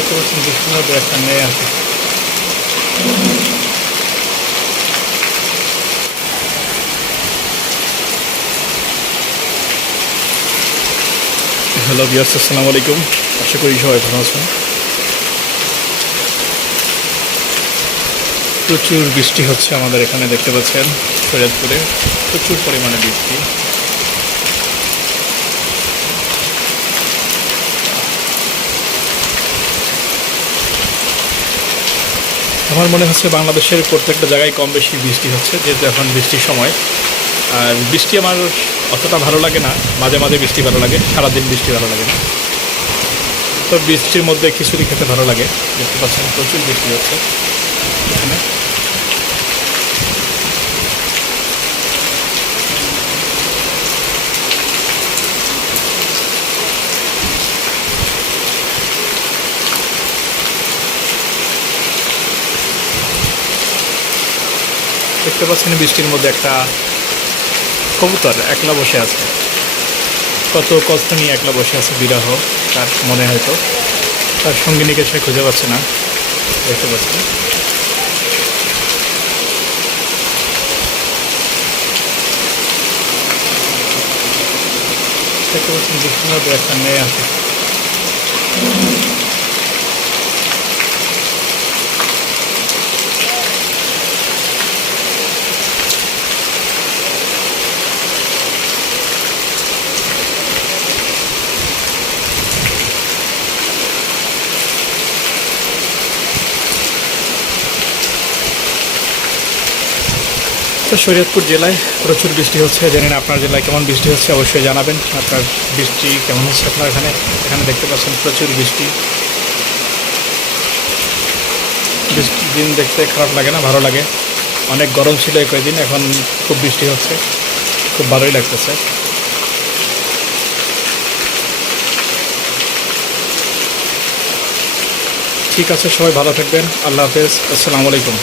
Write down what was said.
দেখতে পাচ্ছেন বৃষ্টির মধ্যে একটা মেয়ে আছে। হ্যালো ভিউয়ার্স, আসসালামু আলাইকুম। আশা করি সবাই ভালো আছেন। প্রচুর বৃষ্টি হচ্ছে আমাদের এখানে, দেখতে পাচ্ছেন শরীয়তপুরে প্রচুর পরিমাণে বৃষ্টি। আমার মনে হচ্ছে বাংলাদেশের প্রত্যেকটা জায়গায় কম বেশি বৃষ্টি হচ্ছে, যেহেতু এখন বৃষ্টির সময়। আর বৃষ্টি আমার অতটা ভালো লাগে না, মাঝে মাঝে বৃষ্টি ভালো লাগে, সারাদিন বৃষ্টি ভালো লাগে না। তো বৃষ্টির মধ্যে খিচুড়ি খেতে ভালো লাগে। দেখতে পাচ্ছেন প্রচুর বৃষ্টি হচ্ছে এখানে। দেখতে পাচ্ছেন বৃষ্টির মধ্যে একটা কবুতর একলা বসে আছে। কত কষ্ট নিয়ে একলা বসে আছে, বিরহ তার মনে, হয়তো তার সঙ্গিনীকে সে খুঁজে পাচ্ছে না। দেখতে পাচ্ছেন দেখতে পাচ্ছেন বৃষ্টির মধ্যে একটা মেয়ে আছে। তো শরীয়তপুর জেলায় প্রচুর বৃষ্টি হচ্ছে। জানি না আপনার জেলায় কেমন বৃষ্টি হচ্ছে, অবশ্যই জানাবেন। আপনার বৃষ্টি কেমন হচ্ছে আপনার এখানে? এখানে দেখতে পাচ্ছেন প্রচুর বৃষ্টি। বৃষ্টির দিন দেখতে খারাপ লাগে না, ভালো লাগে। অনেক গরম ছিল এই কয়েকদিন, এখন খুব বৃষ্টি হচ্ছে, খুব ভালোই লাগতেছে। ঠিক আছে, সবাই ভালো থাকবেন। আল্লাহ হাফেজ, আসসালামু আলাইকুম।